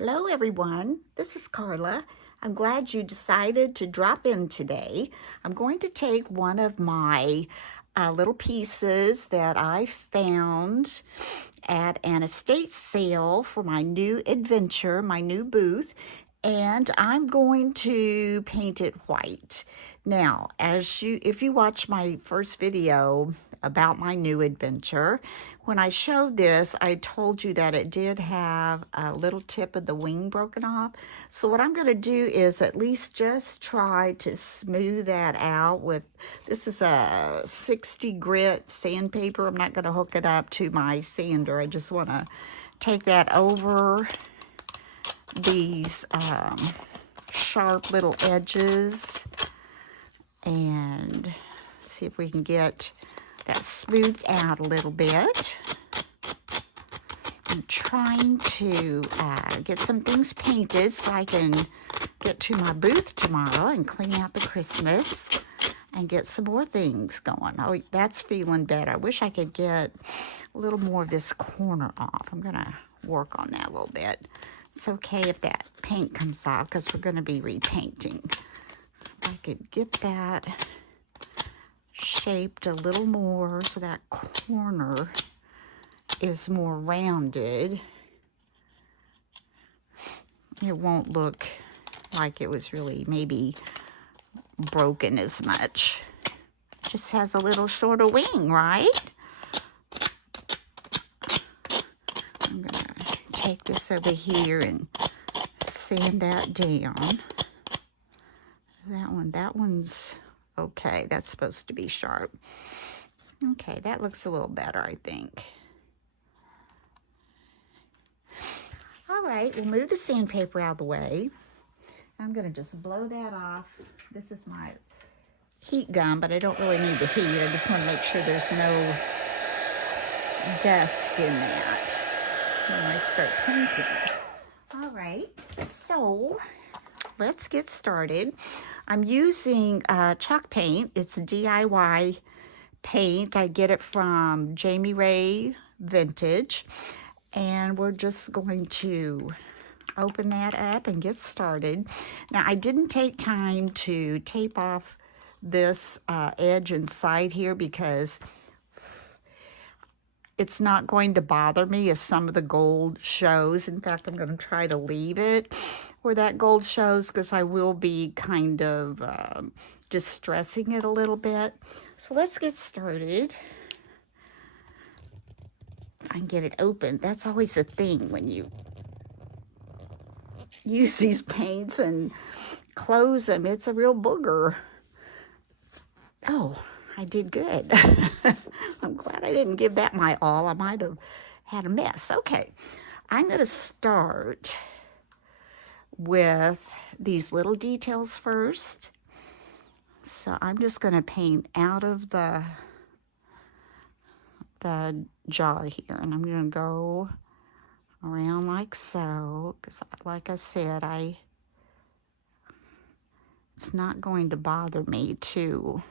Hello everyone, this is Carla. I'm glad you decided to drop in today. I'm going to take one of my little pieces that I found at an estate sale for my new adventure, my new booth, and I'm going to paint it white. Now, if you watch my first video about my new adventure, when I showed this, I told you that it did have a little tip of the wing broken off. So what I'm going to do is at least just try to smooth that out with, this is a 60 grit sandpaper. I'm not going to hook it up to my sander. I just want to take that over these sharp little edges and see if we can get that smoothed out a little bit. I'm trying to get some things painted so I can get to my booth tomorrow and clean out the Christmas and get some more things going. Oh, that's feeling better. I wish I could get a little more of this corner off. I'm gonna work on that a little bit. It's okay if that paint comes off because we're gonna be repainting. If I could get that shaped a little more so that corner is more rounded, it won't look like it was really maybe broken as much. Just has a little shorter wing, right? I'm gonna take this over here and sand that down. That one's okay. That's supposed to be sharp. Okay, that looks a little better, I think. All right, we'll move the sandpaper out of the way. I'm gonna just blow that off. This is my heat gun, but I don't really need the heat. I just want to make sure there's no dust in that when I start painting. All right, so let's get started. I'm using chalk paint. It's a DIY paint. I get it from Jamie Ray Vintage. And we're just going to open that up and get started. Now, I didn't take time to tape off this edge inside here because it's not going to bother me as some of the gold shows. In fact, I'm going to try to leave it where that gold shows because I will be kind of distressing it a little bit. So let's get started. If I can get it open. That's always the thing when you use these paints and close them. It's a real booger. Oh, I did good. I'm glad I didn't give that my all. I might have had a mess. Okay, I'm going to start with these little details first. So I'm just going to paint out of the jar here, and I'm going to go around like so, because like I said, it's not going to bother me to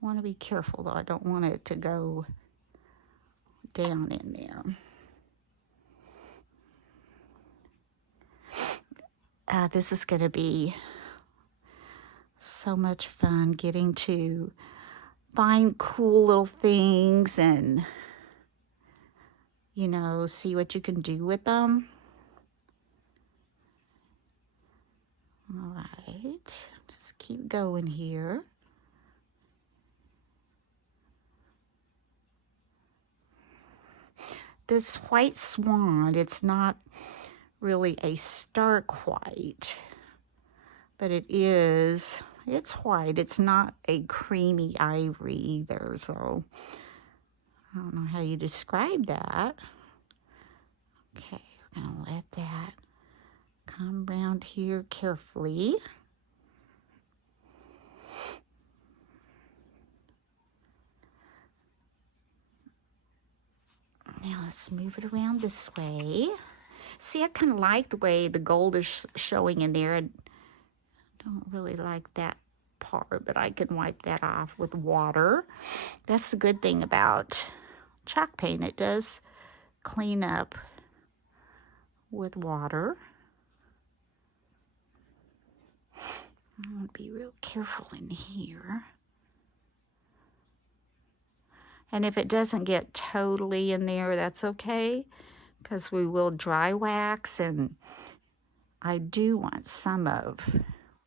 want to be careful though. I don't want it to go down in there. This is going to be so much fun getting to find cool little things and, you know, see what you can do with them. All right, just keep going here. This white swan, it's not really a stark white, but it's white. It's not a creamy ivory either, so I don't know how you describe that. Okay, we're gonna let that come around here carefully. Now let's move it around this way. See, I kind of like the way the gold is showing in there. I don't really like that part, but I can wipe that off with water. That's the good thing about chalk paint. It does clean up with water. I'm going to be real careful in here. And if it doesn't get totally in there, that's okay, because we will dry wax, and I do want some of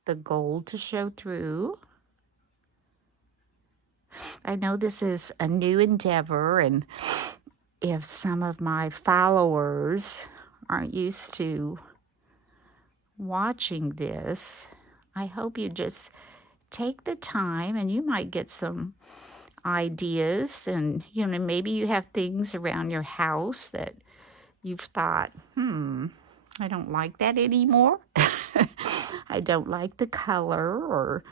the gold to show through. I know this is a new endeavor, and if some of my followers aren't used to watching this, I hope you just take the time, and you might get some ideas. And maybe you have things around your house that you've thought, I don't like that anymore. I don't like the color,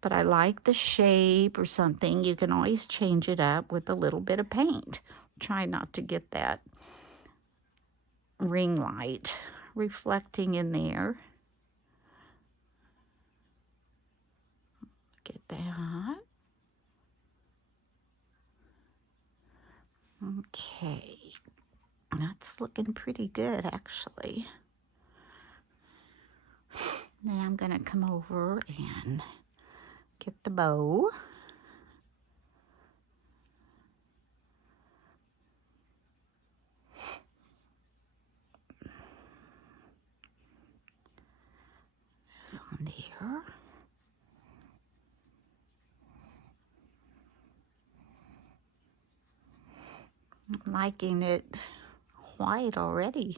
but I like the shape or something. You can always change it up with a little bit of paint. Try not to get that ring light reflecting in there. Get that. Okay, that's looking pretty good, actually. Now I'm going to come over and get the bow. This on there. I'm liking it white already.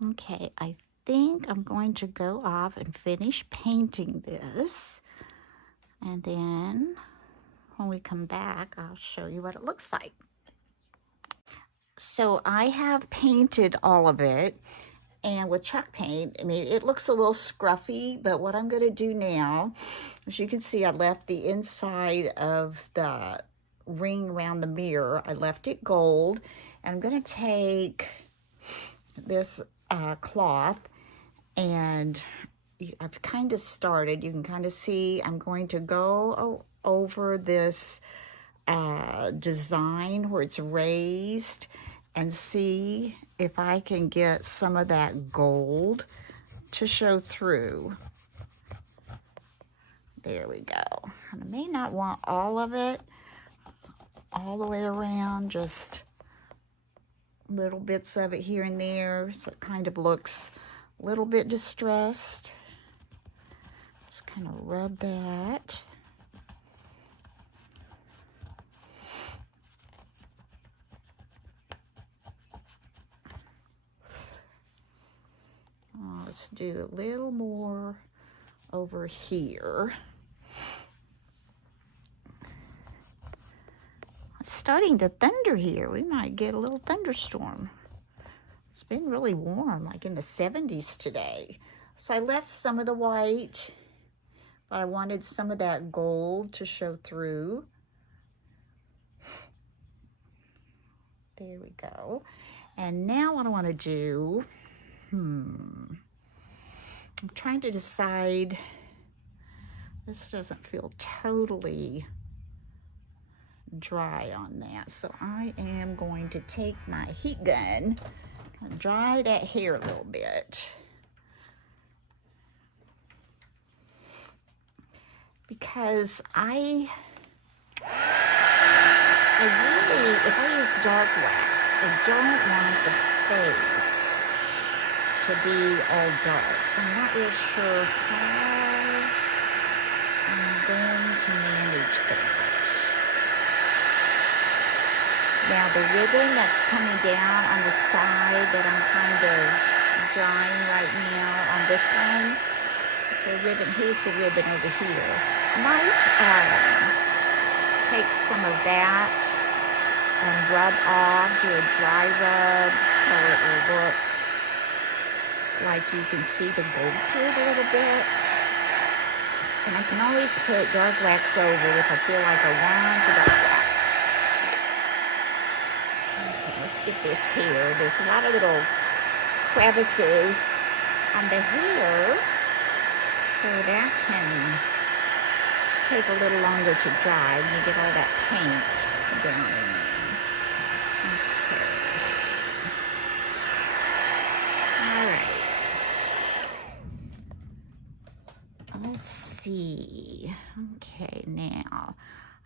Okay, I think I'm going to go off and finish painting this, and then when we come back, I'll show you what it looks like. So I have painted all of it, and with chalk paint, I mean, it looks a little scruffy, but what I'm going to do now, as you can see, I left the inside of the ring around the mirror. I left it gold, and I'm going to take this cloth, and I've kind of started, you can kind of see, I'm going to go over this design where it's raised and see if I can get some of that gold to show through. There we go. And I may not want all of it all the way around, just little bits of it here and there, so it kind of looks a little bit distressed. Just kind of rub that. Let's do a little more over here. It's starting to thunder here. We might get a little thunderstorm. It's been really warm, like in the 70s today. So I left some of the white, but I wanted some of that gold to show through. There we go. And now what I want to do, I'm trying to decide, this doesn't feel totally dry on that. So I am going to take my heat gun and dry that hair a little bit. Because I really, if I use dark wax, I don't want the face to be all dark. So I'm not real sure how I'm going to manage that. Now the ribbon that's coming down on the side that I'm kind of drying right now on this one, so ribbon, here's the ribbon over here. I might take some of that and rub off, do a dry rub, so it will look like you can see the gold through it a little bit. And I can always put dark wax over if I feel like I want the dark wax. Okay, let's get this hair. There's a lot of little crevices on the hair, so that can take a little longer to dry when you get all that paint down in there. Let's see. Okay, now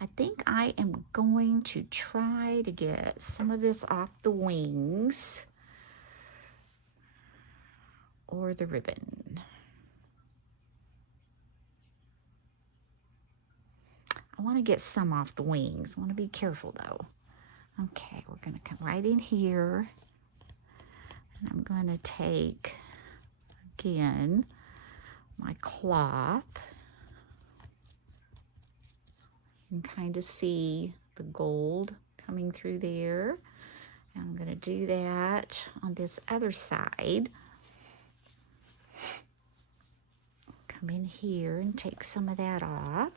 I think I am going to try to get some of this off the wings or the ribbon. I want to get some off the wings. I want to be careful though. Okay, we're going to come right in here, and I'm going to take, again, my cloth. You can kind of see the gold coming through there. And I'm going to do that on this other side. Come in here and take some of that off.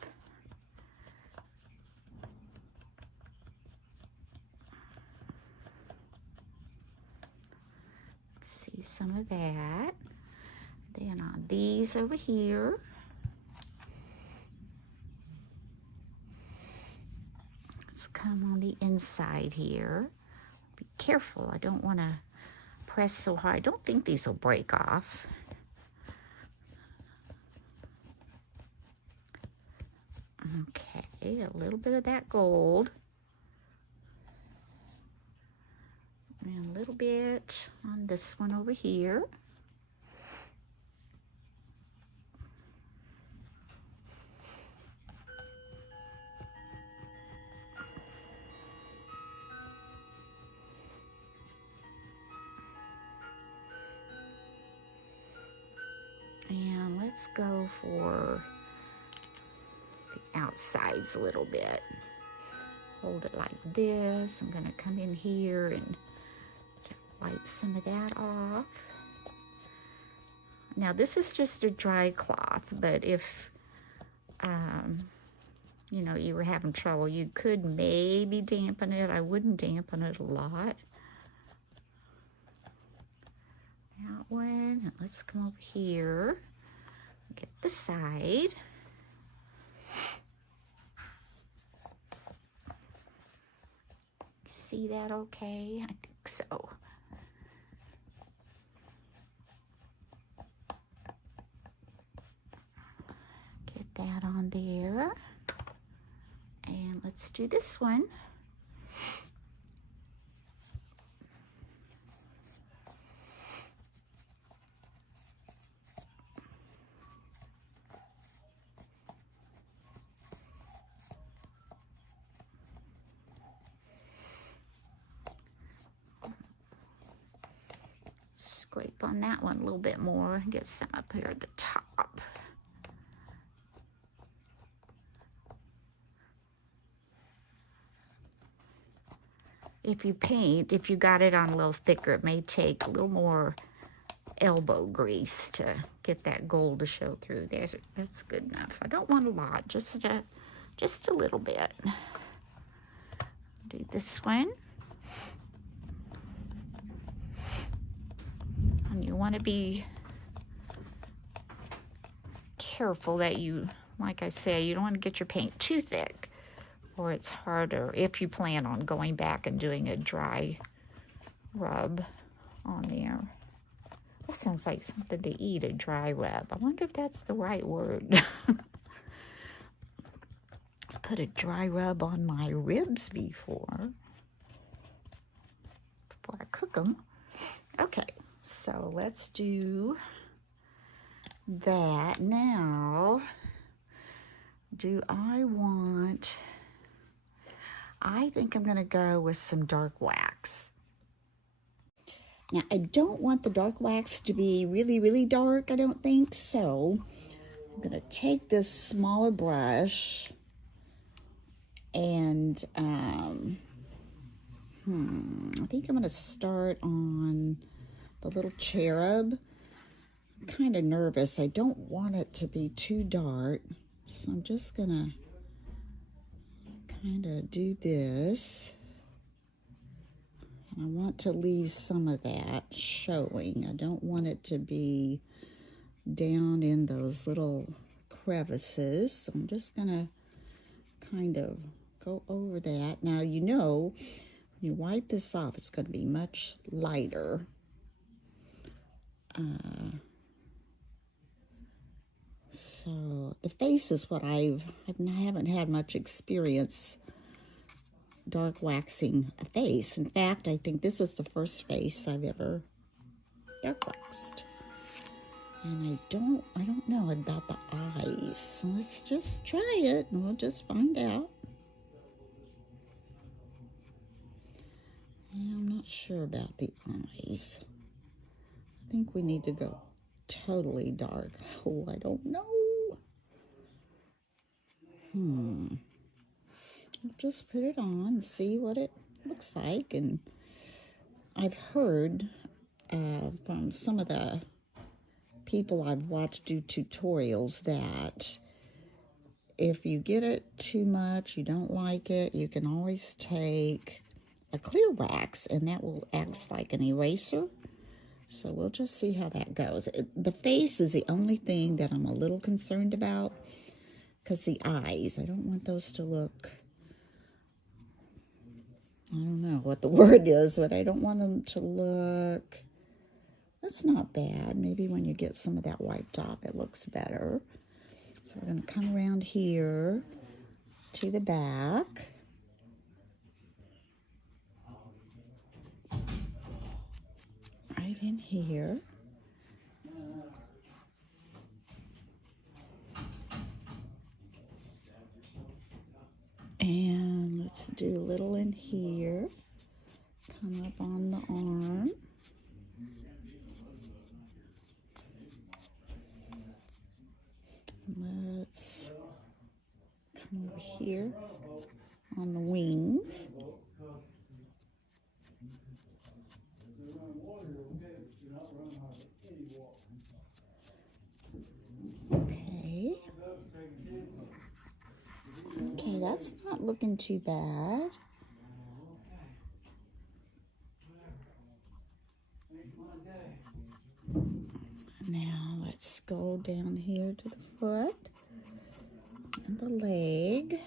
See some of that. Then on these over here, let's come on the inside here. Be careful, I don't want to press so hard. I don't think these will break off. Okay, a little bit of that gold. And a little bit on this one over here. And let's go for the outsides a little bit. Hold it like this. I'm going to come in here and wipe some of that off. Now this is just a dry cloth, but if you know, you were having trouble, you could maybe dampen it. I wouldn't dampen it a lot. That one, and let's come over here, get the side. See that okay? I think so. Get that on there. And let's do this one. Scrape on that one a little bit more, get some up here at the top. If you paint, if you got it on a little thicker, it may take a little more elbow grease to get that gold to show through there. That's good enough. I don't want a lot, just a little bit. Do this one. And you want to be careful that you, like I say, you don't want to get your paint too thick, or it's harder if you plan on going back and doing a dry rub on there. That sounds like something to eat, a dry rub. I wonder if that's the right word. Put a dry rub on my ribs before I cook them. Okay, so let's do that. Now, I think I'm going to go with some dark wax. Now, I don't want the dark wax to be really, really dark, I don't think, so I'm going to take this smaller brush and I think I'm going to start on the little cherub. I'm kind of nervous. I don't want it to be too dark. So I'm just gonna kind of do this. I want to leave some of that showing. I don't want it to be down in those little crevices. So I'm just gonna kind of go over that. Now, you know, when you wipe this off, it's going to be much lighter. So the face is what I haven't had much experience dark waxing a face. In fact, I think this is the first face I've ever dark waxed. And I don't know about the eyes. So let's just try it and we'll just find out. Yeah, I'm not sure about the eyes. I think we need to go totally dark. Oh, I don't know. We'll just put it on and see what it looks like. And I've heard from some of the people I've watched do tutorials that if you get it too much, you don't like it, you can always take a clear wax and that will act like an eraser. So we'll just see how that goes. The face is the only thing that I'm a little concerned about because the eyes, I don't want those to look, I don't know what the word is, but I don't want them to look, that's not bad. Maybe when you get some of that wiped off, it looks better. So we're going to come around here to the back. Right in here. And let's do a little in here. Come up on the arm. Let's come over here on the wings. Okay. Okay, that's not looking too bad. Now let's go down here to the foot and the leg.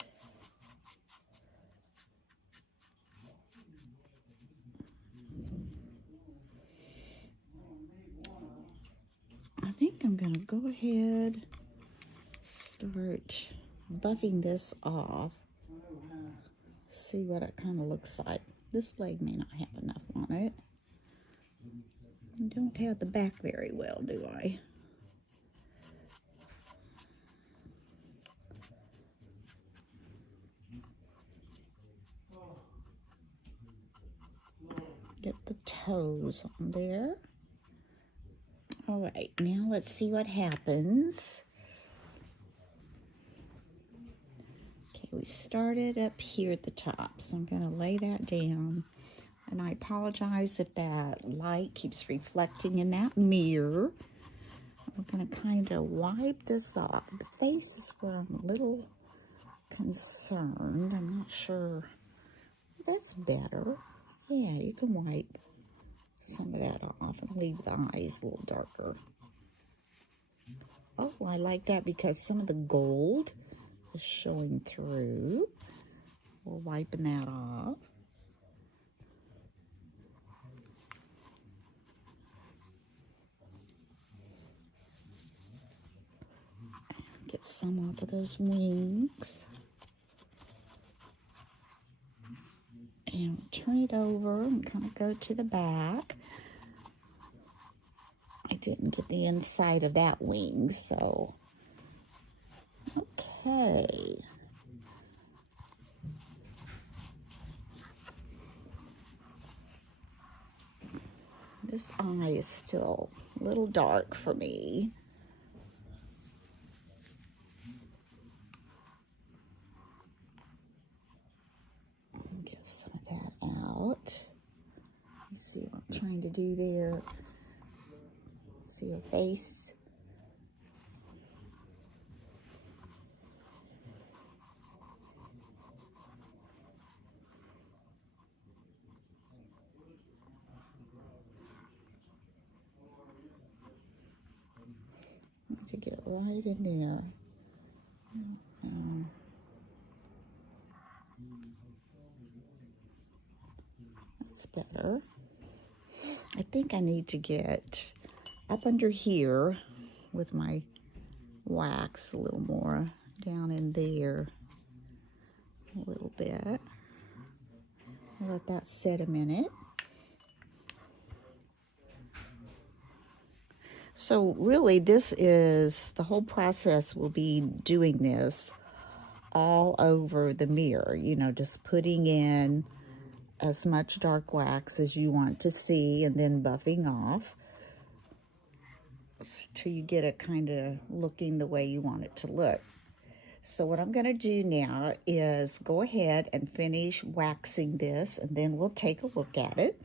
I think I'm going to go ahead, start buffing this off, see what it kind of looks like. This leg may not have enough on it. I don't have the back very well, do I? Get the toes on there. All right, now let's see what happens. Okay, we started up here at the top, so I'm going to lay that down. And I apologize if that light keeps reflecting in that mirror. I'm going to kind of wipe this off. The face is where I'm a little concerned. I'm not sure. That's better. Yeah, you can wipe some of that off and leave the eyes a little darker. Oh, I like that because some of the gold is showing through. We're wiping that off. Get some off of those wings. And turn it over and kind of go to the back. I didn't get the inside of that wing, so okay. This eye is still a little dark for me. Get some of that out. You see what I'm trying to do there. See your face. right in there. That's better. I think I need to get up under here with my wax a little more down in there a little bit. Let that set a minute. So really this is, the whole process will be doing this all over the mirror, you know, just putting in as much dark wax as you want to see and then buffing off till you get it kind of looking the way you want it to look. So what I'm going to do now is go ahead and finish waxing this, and then we'll take a look at it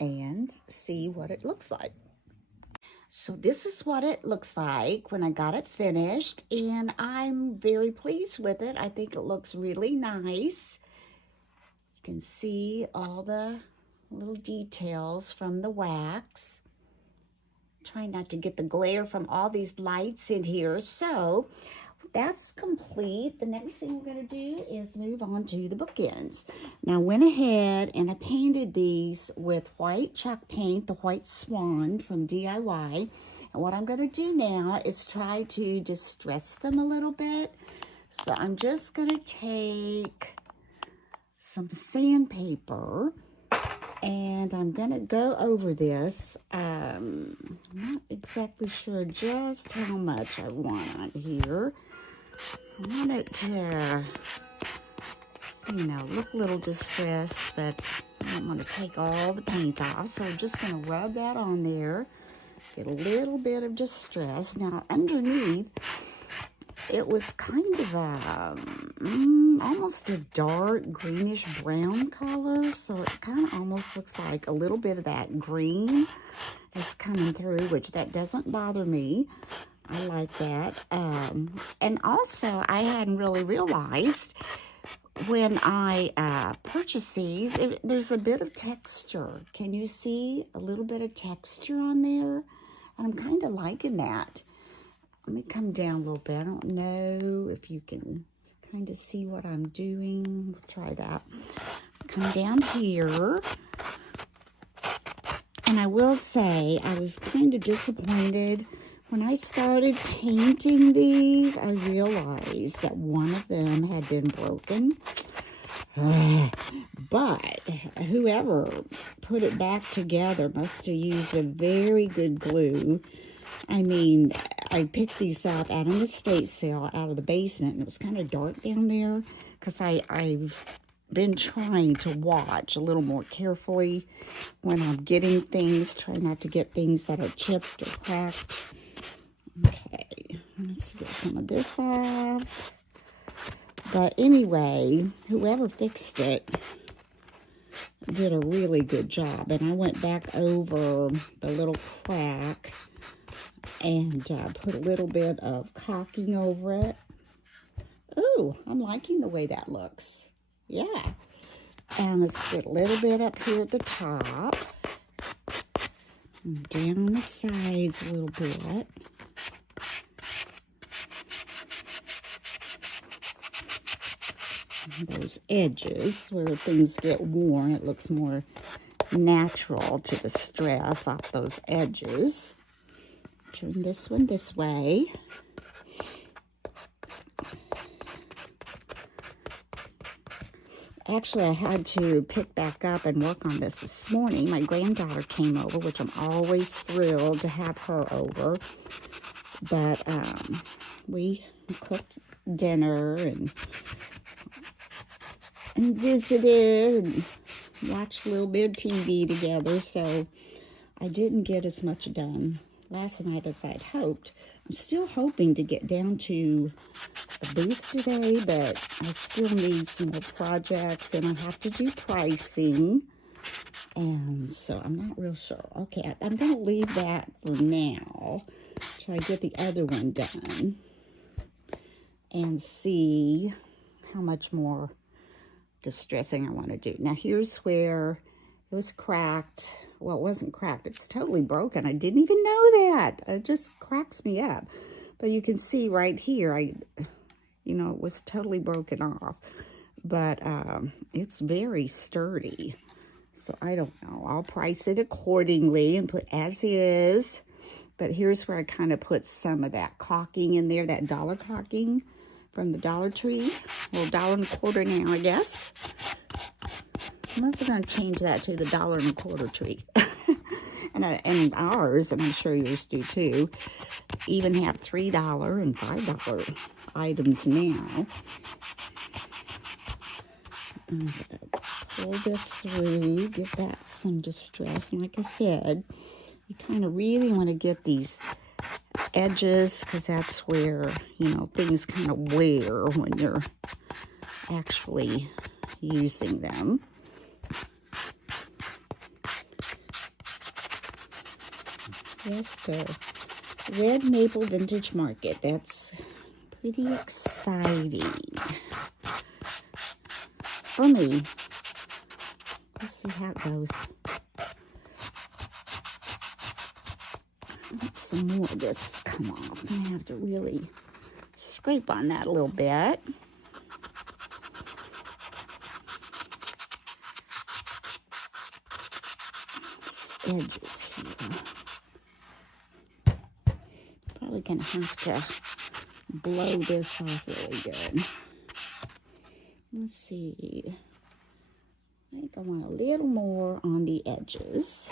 and see what it looks like. So this is what it looks like when I got it finished, and I'm very pleased with it. I think it looks really nice. You can see all the little details from the wax. Trying not to get the glare from all these lights in here. So that's complete. The next thing we're going to do is move on to the bookends. Now I went ahead and I painted these with white chalk paint, the White Swan from DIY. And what I'm going to do now is try to distress them a little bit. So I'm just going to take some sandpaper and I'm going to go over this. I'm not exactly sure just how much I want on here. I want it to, you know, look a little distressed, but I don't want to take all the paint off. So we're just going to rub that on there, get a little bit of distress. Now underneath, it was kind of a, almost a dark greenish brown color. So it kind of almost looks like a little bit of that green is coming through, which that doesn't bother me. I like that. And also, I hadn't really realized when I purchased these, there's a bit of texture. Can you see a little bit of texture on there? And I'm kind of liking that. Let me come down a little bit. I don't know if you can kind of see what I'm doing. We'll try that. Come down here. And I will say, I was kind of disappointed. When I started painting these, I realized that one of them had been broken. But whoever put it back together must have used a very good glue. I mean, I picked these up at an estate sale out of the basement, and it was kind of dark down there because I've been trying to watch a little more carefully when I'm getting things, try not to get things that are chipped or cracked. Okay, let's get some of this off. But anyway, whoever fixed it did a really good job. And I went back over the little crack and put a little bit of caulking over it. Ooh, I'm liking the way that looks. Yeah. And let's get a little bit up here at the top. And down on the sides a little bit. Those edges where things get worn, it looks more natural to the stress off those edges. Turn this one this way. Actually, I had to pick back up and work on this morning. My granddaughter came over, which I'm always thrilled to have her over. But we cooked dinner and visited and watched a little bit of TV together, so I didn't get as much done last night as I'd hoped. I'm still hoping to get down to the booth today, but I still need some more projects, and I have to do pricing, and so I'm not real sure. Okay, I'm going to leave that for now till I get the other one done and see how much more distressing I want to do. Now here's where it was cracked. Well, it wasn't cracked, it's totally broken. I didn't even know that. It just cracks me up. But you can see right here, you know, it was totally broken off. But it's very sturdy. So I don't know. I'll price it accordingly and put as is. But here's where I kind of put some of that caulking in there, that dollar caulking from the Dollar Tree. Well, $1.25 now, I guess. I'm also going to change that to the $1.25 tree. and ours, and I'm sure yours do too, even have $3 and $5 items now. I'm going to pull this through, give that some distress. And like I said, you kind of really want to get these edges because that's where, you know, things kind of wear when you're actually using them. Yes, the Red Maple Vintage Market. That's pretty exciting for me. Let's see how it goes. Let some more of this come off. I'm gonna have to really scrape on that a little bit. These edges here. Probably gonna have to blow this off really good. Let's see. I think I want a little more on the edges.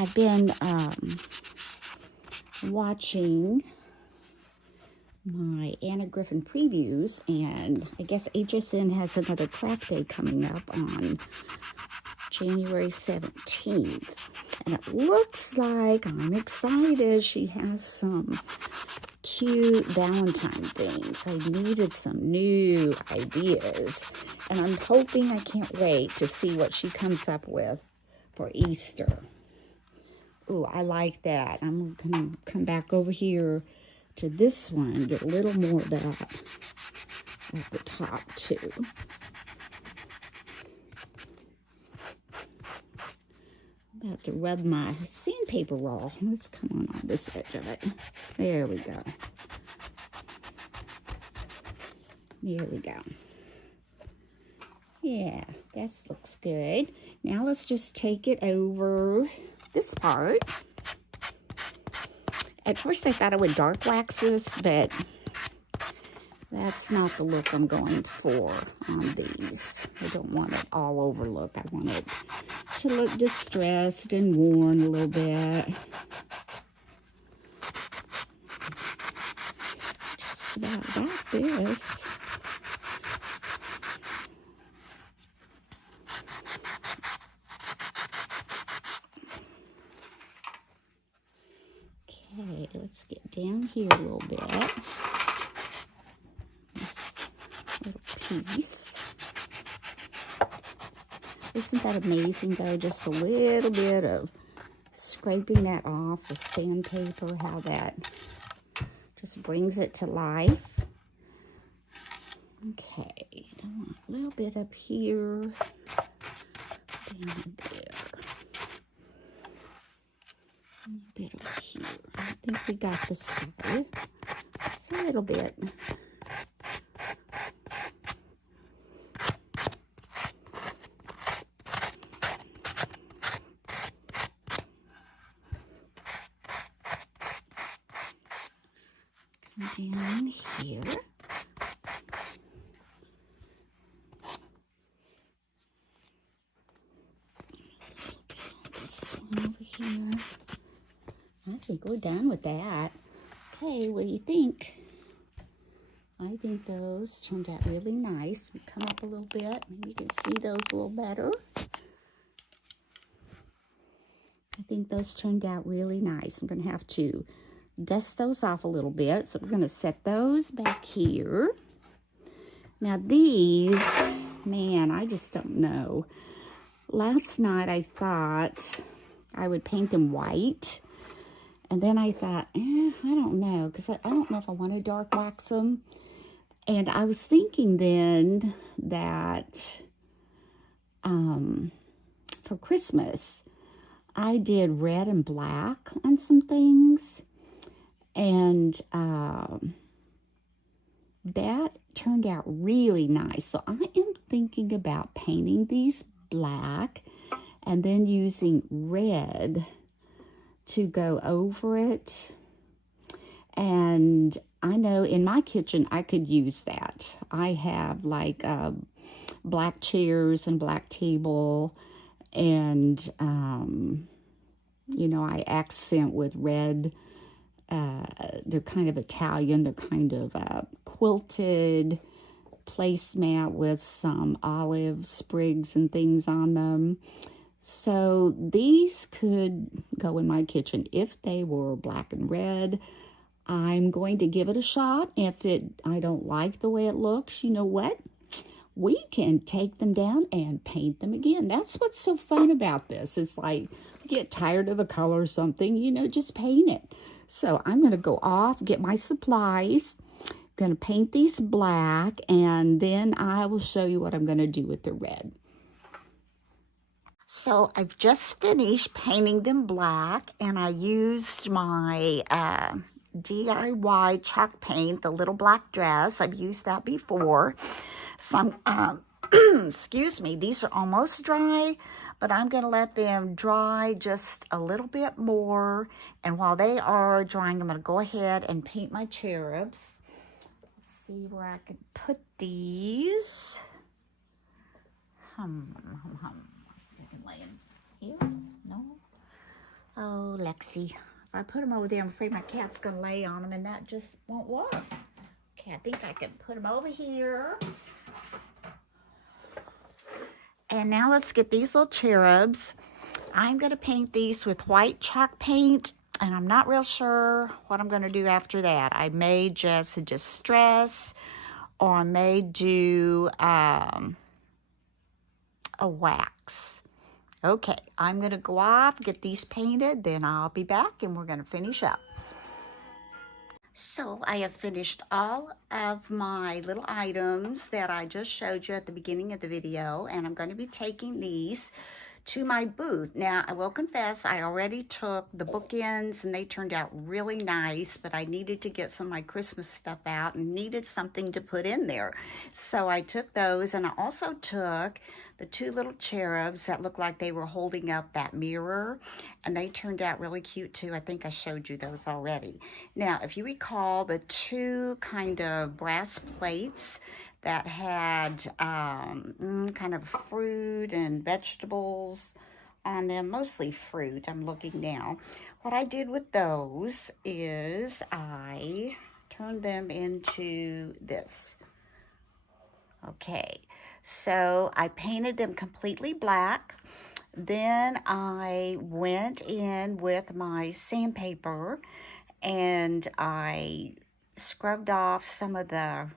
I've been watching my Anna Griffin previews, and I guess HSN has another craft day coming up on January 17th. And it looks like, I'm excited, she has some cute Valentine things. I needed some new ideas, and I'm hoping, I can't wait to see what she comes up with for Easter. Ooh, I like that. I'm gonna come back over here to this one, get a little more of that at the top too. I'm about to rub my sandpaper raw. Let's come on this edge of it. There we go. There we go. Yeah, that looks good. Now let's just take it over this part. At first I thought I would dark wax this, but that's not the look I'm going for on these. I don't want it all over look. I want it to look distressed and worn a little bit. Just about got this. Okay, let's get down here a little bit. This little piece. Isn't that amazing though? Just a little bit of scraping that off with sandpaper, how that just brings it to life. Okay, I want a little bit up here, down there. A bit over here. I think we got the side. Just a little bit. Come down here. This one over here. I think we're done with that. Okay, what do you think? I think those turned out really nice. We come up a little bit. Maybe you can see those a little better. I think those turned out really nice. I'm going to have to dust those off a little bit. So we're going to set those back here. Now these, man, I just don't know. Last night I thought I would paint them white. And then I thought, I don't know, because I don't know if I want to dark wax them. And I was thinking then that for Christmas, I did red and black on some things, and that turned out really nice. So I am thinking about painting these black and then using red to go over it. And I know in my kitchen I could use that. I have like black chairs and black table, and you know, I accent with red. They're kind of Italian. They're kind of quilted placemat with some olive sprigs and things on them. So these could go in my kitchen if they were black and red. I'm going to give it a shot. If I don't like the way it looks, you know what? We can take them down and paint them again. That's what's so fun about this. It's like, get tired of a color or something, you know, just paint it. So I'm going to go off, get my supplies. I'm going to paint these black, and then I will show you what I'm going to do with the red. So I've just finished painting them black, and I used my DIY chalk paint, the little black dress. I've used that before. Some, excuse me, these are almost dry, but I'm going to let them dry just a little bit more. And while they are drying, I'm going to go ahead and paint my cherubs. Let's see where I can put these. Laying here? No? Oh, Lexi. If I put them over there, I'm afraid my cat's going to lay on them, and that just won't work. Okay, I think I can put them over here. And now let's get these little cherubs. I'm going to paint these with white chalk paint, and I'm not real sure what I'm going to do after that. I may just distress, or I may do a wax. Okay, I'm going to go off, get these painted, then I'll be back and we're going to finish up. So I have finished all of my little items that I just showed you at the beginning of the video, and I'm going to be taking these to my booth. Now, I will confess, I already took the bookends and they turned out really nice, but I needed to get some of my Christmas stuff out and needed something to put in there. So I took those, and I also took the two little cherubs that looked like they were holding up that mirror, and they turned out really cute too. I think I showed you those already. Now, if you recall, the two kind of brass plates that had kind of fruit and vegetables on them, mostly fruit, I'm looking now. What I did with those is I turned them into this. Okay, so I painted them completely black. Then I went in with my sandpaper and I scrubbed off some of the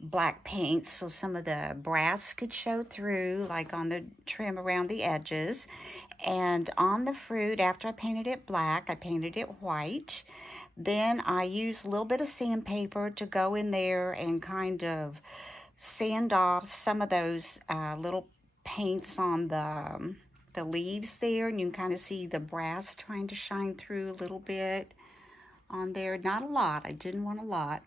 black paint so some of the brass could show through, like on the trim around the edges. And on the fruit, after I painted it black, I painted it white. Then I used a little bit of sandpaper to go in there and kind of sand off some of those little paints on the leaves there, and you can kind of see the brass trying to shine through a little bit on there. Not a lot. I didn't want a lot.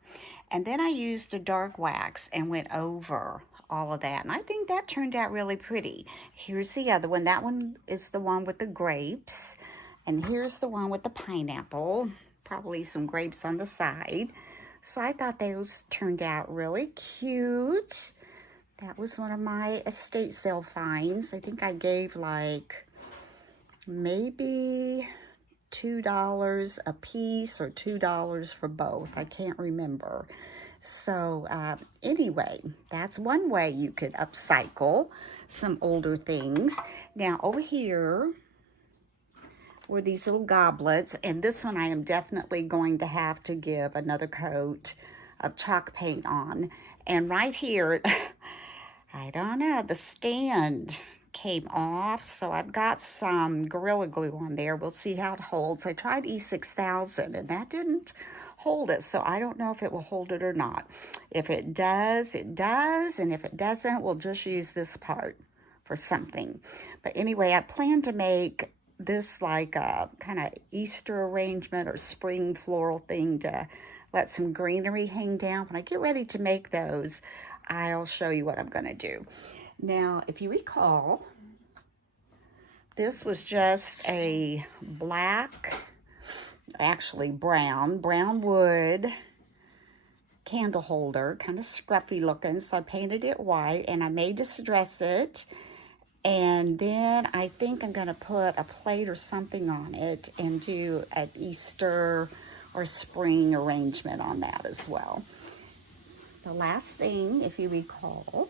And then I used a dark wax and went over all of that, and I think that turned out really pretty. Here's the other one. That one is the one with the grapes, and here's the one with the pineapple, probably some grapes on the side. So I thought those turned out really cute. That was one of my estate sale finds. I think I gave like maybe $2 a piece or $2 for both. I can't remember. So anyway, that's one way you could upcycle some older things. Now over here were these little goblets, and this one I am definitely going to have to give another coat of chalk paint on. And right here, I don't know, the stand came off, so I've got some Gorilla Glue on there. We'll see how it holds. I tried E6000 and that didn't hold it, so I don't know if it will hold it or not. If it does, it does, and if it doesn't, we'll just use this part. for something. But anyway, I plan to make this like a kind of Easter arrangement or spring floral thing to let some greenery hang down. When I get ready to make those, I'll show you what I'm going to do. Now, if you recall, this was just a black, actually brown wood candle holder, kind of scruffy looking, so I painted it white and I may distress it, and then I think I'm going to put a plate or something on it and do an Easter or spring arrangement on that as well. The last thing, if you recall,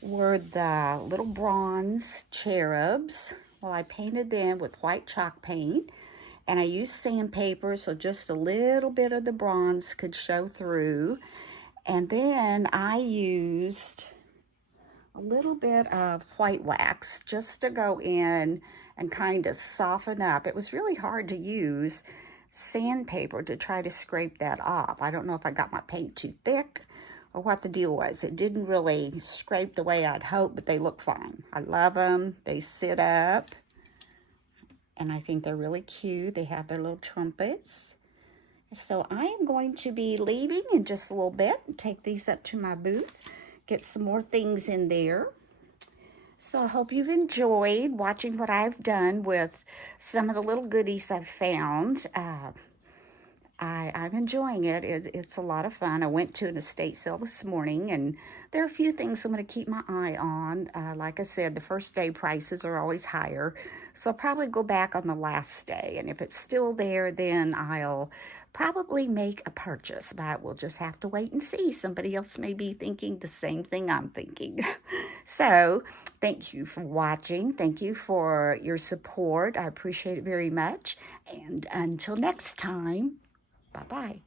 were the little bronze cherubs. Well, I painted them with white chalk paint, and I used sandpaper so just a little bit of the bronze could show through. And then I used a little bit of white wax just to go in and kind of soften up. It was really hard to use sandpaper to try to scrape that off. I don't know if I got my paint too thick or what the deal was. It didn't really scrape the way I'd hoped, but they look fine. I love them. They sit up, and I think they're really cute. They have their little trumpets. So I am going to be leaving in just a little bit and take these up to my booth, get some more things in there. So I hope you've enjoyed watching what I've done with some of the little goodies I've found. I'm enjoying it. It's a lot of fun. I went to an estate sale this morning, and there are a few things I'm going to keep my eye on. Like I said, the first day prices are always higher, so I'll probably go back on the last day, and if it's still there, then I'll probably make a purchase, but we'll just have to wait and see. Somebody else may be thinking the same thing I'm thinking. So thank you for watching. Thank you for your support. I appreciate it very much, and until next time, bye-bye.